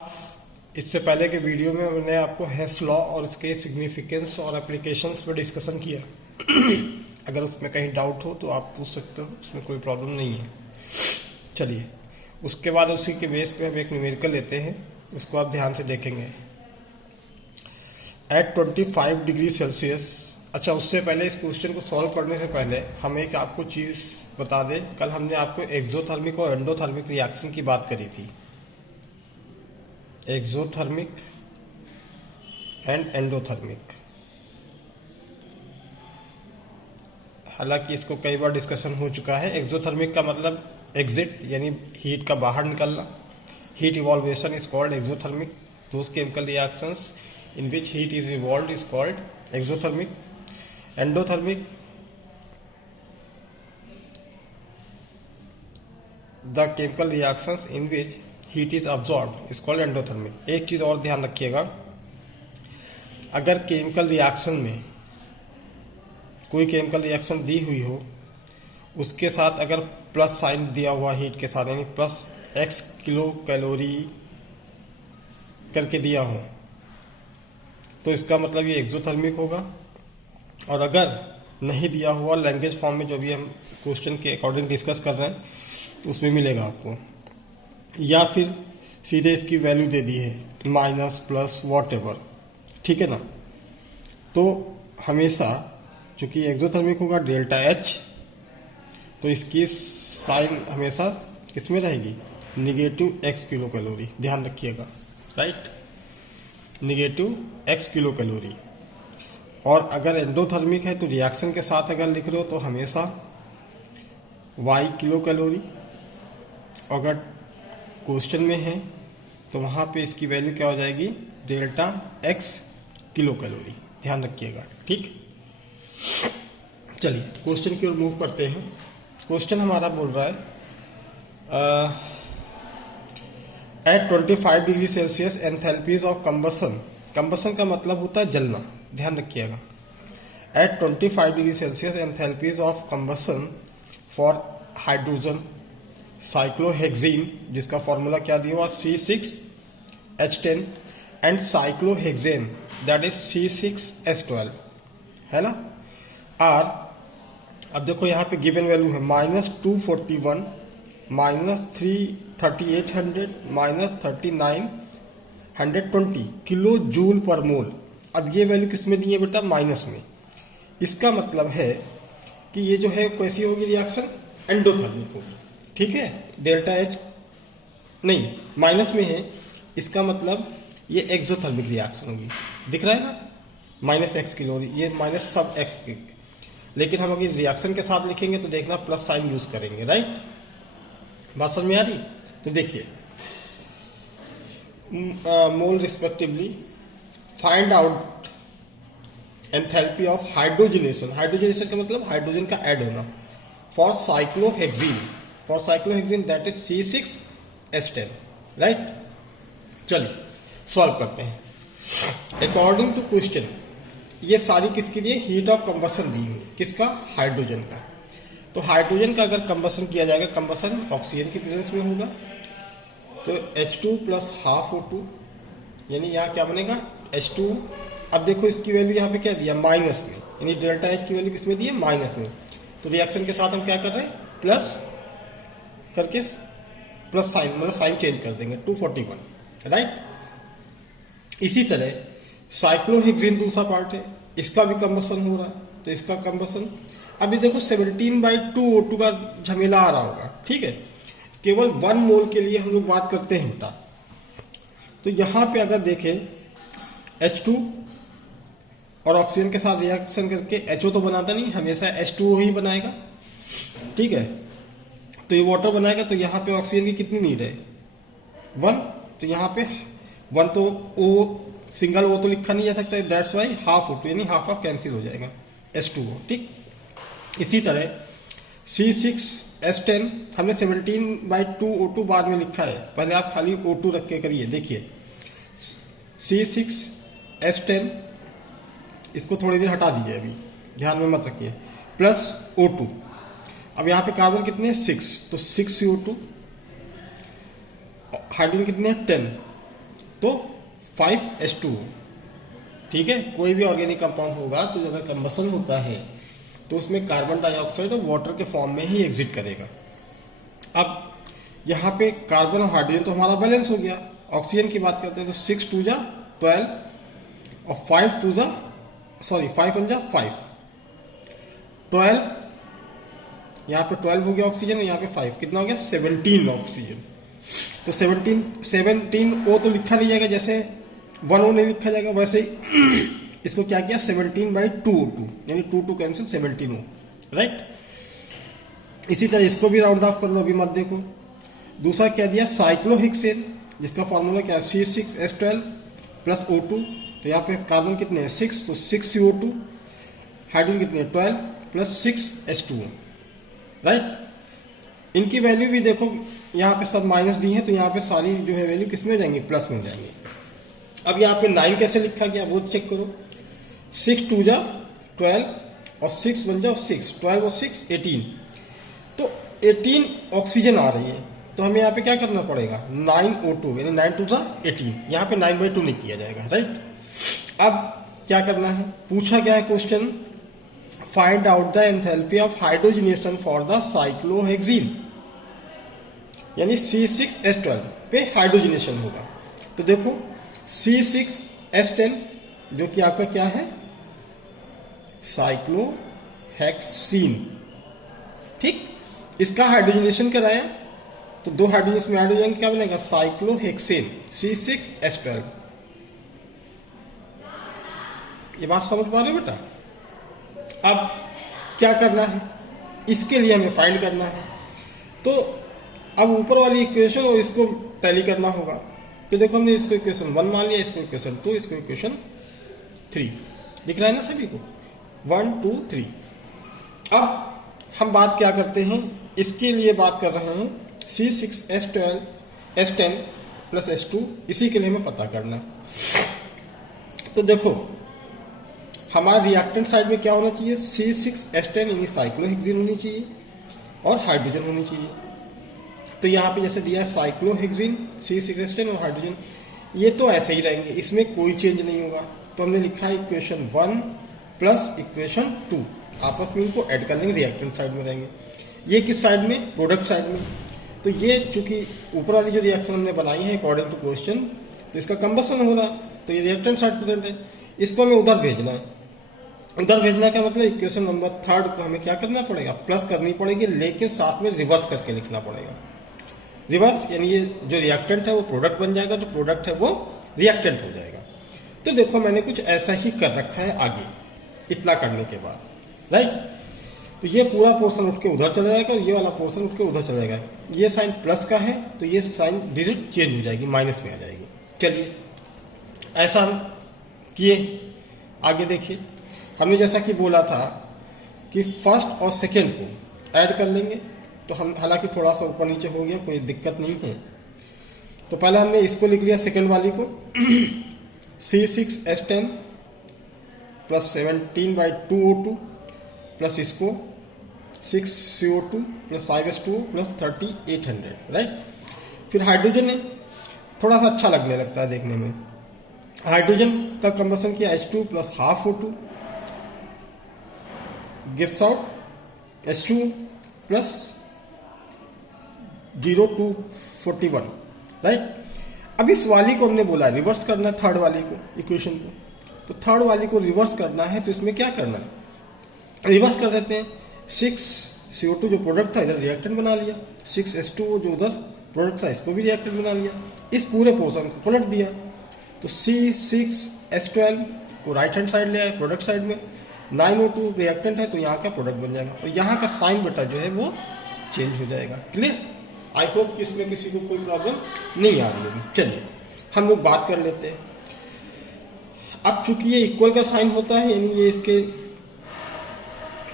इससे पहले के वीडियो में मैंने आपको हेस लॉ और इसके सिग्निफिकेंस और एप्लीकेशंस पर डिस्कशन किया। अगर उसमें कहीं डाउट हो तो आप पूछ सकते हो, उसमें कोई प्रॉब्लम नहीं है। चलिए, उसके बाद उसी के बेस पे हम एक न्यूमेरिकल लेते हैं, उसको आप ध्यान से देखेंगे। At 25 degree Celsius. अच्छा, उससे पहले इस क्वेश्चन को सॉल्व करने से पहले हम एक आपको चीज़ बता दें। कल हमने आपको एक्सोथर्मिक और एंडोथर्मिक रिएक्शन की बात करी थी। Exothermic and endothermic. हालांकि इसको कई बार डिस्कशन हो चुका है। एक्सोथर्मिक का मतलब एग्जिट, यानी हीट का बाहर निकलना। Heat evolution is called exothermic. Those chemical reactions in which heat is evolved is called exothermic. Endothermic, the chemical reactions in which heat is absorbed is called endothermic. एक चीज और ध्यान रखिएगा, अगर केमिकल रिएक्शन में कोई केमिकल रिएक्शन दी हुई हो, उसके साथ अगर प्लस साइन दिया हुआ हीट के साथ, यानी प्लस x किलो कैलोरी करके दिया हो, तो इसका मतलब ये एक्सोथर्मिक होगा। और अगर नहीं दिया हुआ, लैंग्वेज फॉर्म में जो भी हम क्वेश्चन के अकॉर्डिंग डिस्कस कर रहे हैं, तो उसमें मिलेगा आपको। या फिर सीधे इसकी वैल्यू दे दी है, माइनस प्लस वॉट एवर, ठीक है ना। तो हमेशा चूंकि एक्सोथर्मिक होगा डेल्टा एच, तो इसकी साइन हमेशा किसमें रहेगी, निगेटिव x किलो कैलोरी। ध्यान रखिएगा, right, negative x kilo calorie. और अगर एंडोथर्मिक है तो रिएक्शन के साथ अगर लिख रहे हो तो हमेशा y किलो कैलोरी। अगर क्वेश्चन में है तो वहाँ पे इसकी वैल्यू क्या हो जाएगी, डेल्टा x किलो कैलोरी। ध्यान रखिएगा, ठीक। चलिए क्वेश्चन की ओर मूव करते हैं। क्वेश्चन हमारा बोल रहा है at 25 degree Celsius enthalpies of combustion. Combustion का मतलब होता है जलना, ध्यान रखिएगा। At 25 degree Celsius enthalpies of combustion for hydrogen cyclohexene, जिसका फॉर्मूला क्या दिया हुआ, C6H10, and cyclohexane that is C6H12, है ना। आर, अब देखो यहाँ पे गिवन वैल्यू है -241, -3800, -3920 किलो जूल पर मोल। अब ये वैल्यू किस में दी है बेटा, माइनस में। इसका मतलब है कि ये जो है कैसी होगी रिएक्शन, एंडोथर्मिक होगी, ठीक है। डेल्टा एच नहीं, माइनस में है, इसका मतलब ये एक्सोथर्मिक रिएक्शन होगी। दिख रहा है ना, -x किलो, ये माइनस सब x के। लेकिन हम अगर रिएक्शन के साथ लिखेंगे तो देखना प्लस साइन यूज करेंगे, राइट। बात समझ में आ रही। तो देखिए, mole respectively find out enthalpy of hydrogenation. Hydrogenation का मतलब हाइड्रोजन का ऐड होना। For cyclohexene, for cyclohexene that is C6H10, right. चलिए सॉल्व करते हैं। अकॉर्डिंग टू क्वेश्चन, ये सारी किसके लिए, हीट ऑफ कंबसन दी हुई, किसका, हाइड्रोजन का। तो हाइड्रोजन का अगर कंबसन किया जाएगा, कंबसन ऑक्सीजन की प्रेजेंस में होगा, तो H2 प्लस हाफ O2, यानी यहाँ क्या बनेगा, H2। अब देखो इसकी वैल्यू यहाँ पे क्या दिया, माइनस में, यानी डेल्टा H की वैल्यू किसमें दी है, माइनस में। तो रिएक्शन के साथ हम क्या कर रहे हैं, प्लस करके प्लस साइन, मतलब साइन चेंज कर देंगे, 241, राइट। इसी तरह साइक्लोहेक्सीन दूसरा पार्ट है, इसका भी कंबसन हो रहा है, तो इसका कंबसन। अभी देखो 17/2 O2 का झमेला आ रहा होगा, ठीक है। केवल 1 मोल के लिए हम लोग बात करते हैं बेटा। तो यहां पे अगर देखें, H2 और ऑक्सीजन के साथ रिएक्शन करके HO तो बनाता नहीं, हमेशा H2O ही बनाएगा, ठीक है। तो ये वाटर बनाएगा, तो यहाँ पे ऑक्सीजन की कितनी नीड है, 1। तो यहाँ पे 1 तो O, सिंगल O तो लिखा नहीं जा सकता, दैट्स वाई हाफ O2, यानी हाफ ऑफ कैंसिल हो जाएगा, H2O, ठीक। इसी तरह C6H10 हमने 17/2 O2 बाद में लिखा है, पहले आप खाली O2 रख के करिए। देखिए C6H10, इसको थोड़ी देर हटा दीजिए, अभी ध्यान में मत रखिए, प्लस O2। अब यहाँ पे कार्बन कितने हैं, 6, तो 6CO2, हाइड्रोजन कितने हैं, 10, तो 5H2। ठीक है, कोई भी ऑर्गेनिक कंपाउंड होगा तो अगर कंबसन होता है तो उसमें कार्बन डाइऑक्साइड और वाटर के फॉर्म में ही एग्जिट करेगा। अब यहाँ पे कार्बन और हाइड्रोजन तो हमारा बैलेंस हो गया। ऑक्सीजन की बात करते हैं तो 6 2 जा 12 और 5 2 जा 5 1 जा 5, 12, यहाँ पे 12 हो गया ऑक्सीजन, यहाँ पे 5, कितना हो गया 17 ऑक्सीजन। तो 17 O तो लिखा नहीं जाएगा, जैसे 1 O नहीं लिखा जाएगा, वैसे ही इसको क्या किया 17/2O2, यानी 2 कैंसिल 17 O, राइट। इसी तरह इसको भी राउंड ऑफ कर लो, अभी मत देखो। दूसरा क्या दिया साइक्लोहेक्सेन, जिसका फॉर्मूला क्या है C6H12 प्लस O2। तो यहाँ पे कार्बन कितने हैं 6, तो 6CO2, हाइड्रोजन कितने हैं 12 प्लस 6H2O, राइट। इनकी वैल्यू भी देखो, यहाँ पे सब माइनस दी है तो यहाँ पे सारी जो है वैल्यू किस में हो जाएंगी, प्लस में हो जाएंगे। अब यहाँ पे 9 कैसे लिखा गया वो चेक करो। 6 2 जा 12 और 6 1 जा 6, 12 और 6 18, तो 18 ऑक्सीजन आ रही है। तो हमें यहाँ पे क्या करना पड़ेगा 9O2, यानी 9 2 जा 18, यहाँ पे 9/2 नहीं किया जाएगा, राइट। अब क्या करना है, पूछा गया है question, find out the enthalpy of hydrogenation for the cyclohexene, यानी C6H12 पे हाइड्रोजनेशन होगा। तो देखो C6H10 जो कि आपका क्या है साइक्लोहेक्सीन, ठीक। इसका हाइड्रोजनेशन कराया तो 2 हाइड्रोजन इसमें ऐड हो जाएंगे, क्या बनेगा साइक्लोहेक्सेन C6H12। ये बात समझ पा रहे हो बेटा। अब क्या करना है, इसके लिए हमें फाइंड करना है। तो अब ऊपर वाली इक्वेशन और इसको टैली करना होगा। तो देखो हमने इसको इक्वेशन 1 मान लिया, इसको इक्वेशन 2, इसको इक्वेशन 3, दिख रहा है ना सभी को 1 2 3। अब हम बात क्या करते हैं, इसके लिए बात कर रहे हैं C6H12 H10 प्लस H2, इसी के लिए हमें पता करना है। तो देखो हमारे रिएक्टेंट साइड में क्या होना चाहिए C6H10 यानी साइक्लोहेक्सीन होनी चाहिए और हाइड्रोजन होनी चाहिए। तो यहाँ पे जैसे दिया है साइक्लोहेक्सीन C6H10 और हाइड्रोजन, ये तो ऐसे ही रहेंगे, इसमें कोई चेंज नहीं होगा। तो हमने लिखा है इक्वेशन 1 प्लस इक्वेशन 2, आपस में इनको ऐड कर लेंगे, रिएक्टेंट साइड में रहेंगे। ये किस साइड में, प्रोडक्ट साइड में। तो ये चूंकि ऊपर वाली जो रिएक्शन हमने बनाई है अकॉर्डिंग टू क्वेश्चन, तो इसका कंबसन हो रहा है, तो ये रिएक्टेंट साइड प्रेजेंट है, इसको हमें उधर भेजना है। उधर भेजना का मतलब इक्वेशन नंबर 3 को हमें क्या करना पड़ेगा, प्लस करनी पड़ेगी, लेकिन साथ में रिवर्स करके लिखना पड़ेगा। रिवर्स यानी ये जो रिएक्टेंट है वो प्रोडक्ट बन जाएगा, जो प्रोडक्ट है वो रिएक्टेंट हो जाएगा। तो देखो मैंने कुछ ऐसा ही कर रखा है आगे, इतना करने के बाद, राइट। तो ये पूरा पोर्शन उठ के उधर चला जाएगा और ये वाला पोर्शन उठ के उधर चला जाएगा। ये साइन प्लस का है तो ये साइन डिजिट चेंज हो जाएगी, माइनस में आ जाएगी। चलिए ऐसा हम किए, आगे देखिए। हमने जैसा कि बोला था कि फर्स्ट और सेकेंड को ऐड कर लेंगे, तो हम हालांकि थोड़ा सा ऊपर नीचे हो गया, कोई दिक्कत नहीं है। तो पहले हमने इसको लिख लिया सेकेंड वाली को C6H10 प्लस 17/2O2 प्लस इसको 6CO2 plus 5H2O plus 3800, right. फिर हाइड्रोजन है, थोड़ा सा अच्छा लगने लगता है देखने में। हाइड्रोजन का कंबसन किया H2 plus half O2 gives out H2 plus 0,241, right. अब इस वाली को हमने बोला रिवर्स करना है, थर्ड वाली को इक्वेशन को। तो थर्ड वाली को रिवर्स करना है तो इसमें क्या करना है, रिवर्स कर देते हैं। 6CO2 जो प्रोडक्ट था इधर रिएक्टेंट बना लिया, 6H2O जो उधर प्रोडक्ट था इसको भी रिएक्टेंट बना लिया, इस पूरे पोर्शन को पलट दिया। तो C6H12 को राइट हैंड साइड ले आए प्रोडक्ट साइड में, 9O2 रिएक्टेंट है तो यहाँ का प्रोडक्ट बन जाएगा और यहाँ का साइन बेटा जो है वो चेंज हो जाएगा। क्लियर, आई होप इसमें किसी को कोई प्रॉब्लम नहीं आ रही होगी। चलिए हम लोग बात कर लेते हैं। अब चूंकि ये इक्वल का साइन होता है, यानी ये इसके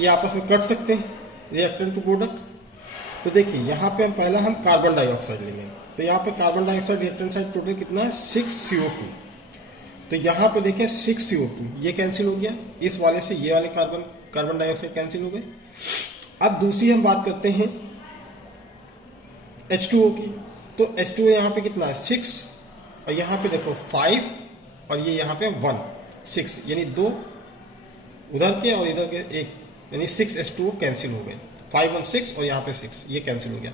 ये आपस में कट सकते हैं रिएक्टेंट टू प्रोडक्ट। तो देखिए यहाँ पे हम पहला हम कार्बन डाइऑक्साइड लेंगे, तो यहाँ पे carbon dioxide reactant side total कितना है 6CO2। तो यहाँ पे देखिए 6CO2 ये कैंसिल हो गया, इस वाले से ये वाले कार्बन डाइऑक्साइड कैंसिल हो गए। अब दूसरी हम बात करते हैं H2O की। तो H2O यहाँ पे कितना है 6 और यहाँ पे देखो 5 और ये यहाँ पे 1 6, यानी 2 उधर के और इधर के एक, यानी 6s2 कैंसिल हो गए। 5 और 6 और यहाँ पे 6 ये कैंसिल हो गया।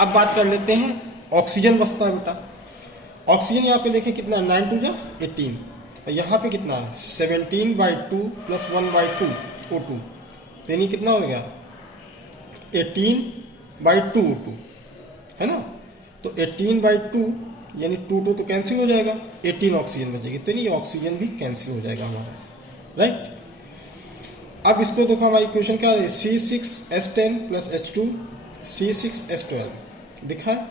अब बात कर लेते हैं ऑक्सीजन बचता है बेटा। ऑक्सीजन यहाँ पे देखें कितना है, 9 2 जा 18 और यहाँ पे कितना है 17/2 + 1/2 O2, तो यानी कितना हो गया 18/2 O2 है ना। तो 18/2 यानी 2 तो कैंसिल हो जाएगा, 18 ऑक्सीजन बचेगी, तो नहीं ऑक्सीजन भी कैंसिल हो जाएगा हमारा, राइट। अब इसको देखो हमारी इक्वेशन क्या है, C6H10 + H2 C6H12 दिखा है,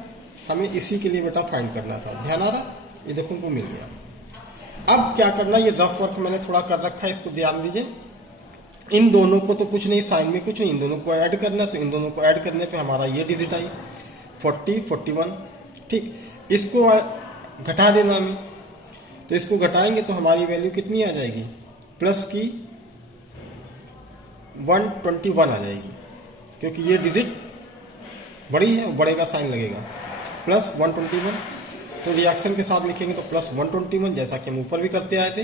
हमें इसी के लिए बेटा फाइंड करना था, ध्यान आ रहा, ये देखो हमको मिल गया। अब क्या करना, ये रफ वर्क मैंने थोड़ा कर रखा है, इसको ध्यान दीजिए। इन दोनों को तो कुछ नहीं, साइन में कुछ नहीं, इन दोनों को ऐड करना, तो इन दोनों को ऐड करने पे हमारा ये डिजिट आई 40 41, ठीक। इसको घटा देना हमें, तो इसको घटाएंगे तो हमारी वैल्यू कितनी आ जाएगी, प्लस की 121 आ जाएगी, क्योंकि ये डिजिट बड़ी है, बड़े का साइन लगेगा, प्लस 121। तो रिएक्शन के साथ लिखेंगे तो प्लस 121, जैसा कि हम ऊपर भी करते आए थे,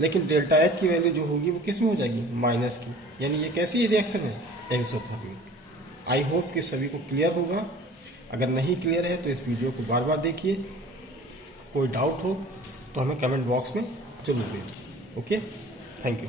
लेकिन डेल्टा एच की वैल्यू जो होगी वो किस में हो जाएगी, माइनस की, यानी ये कैसी रिएक्शन है, एक्सोथर्मिक। आई होप कि सभी को क्लियर होगा। अगर नहीं क्लियर है तो इस वीडियो को बार बार देखिए, कोई डाउट हो तो हमें कमेंट बॉक्स में जरूर दें। Okay, thank you.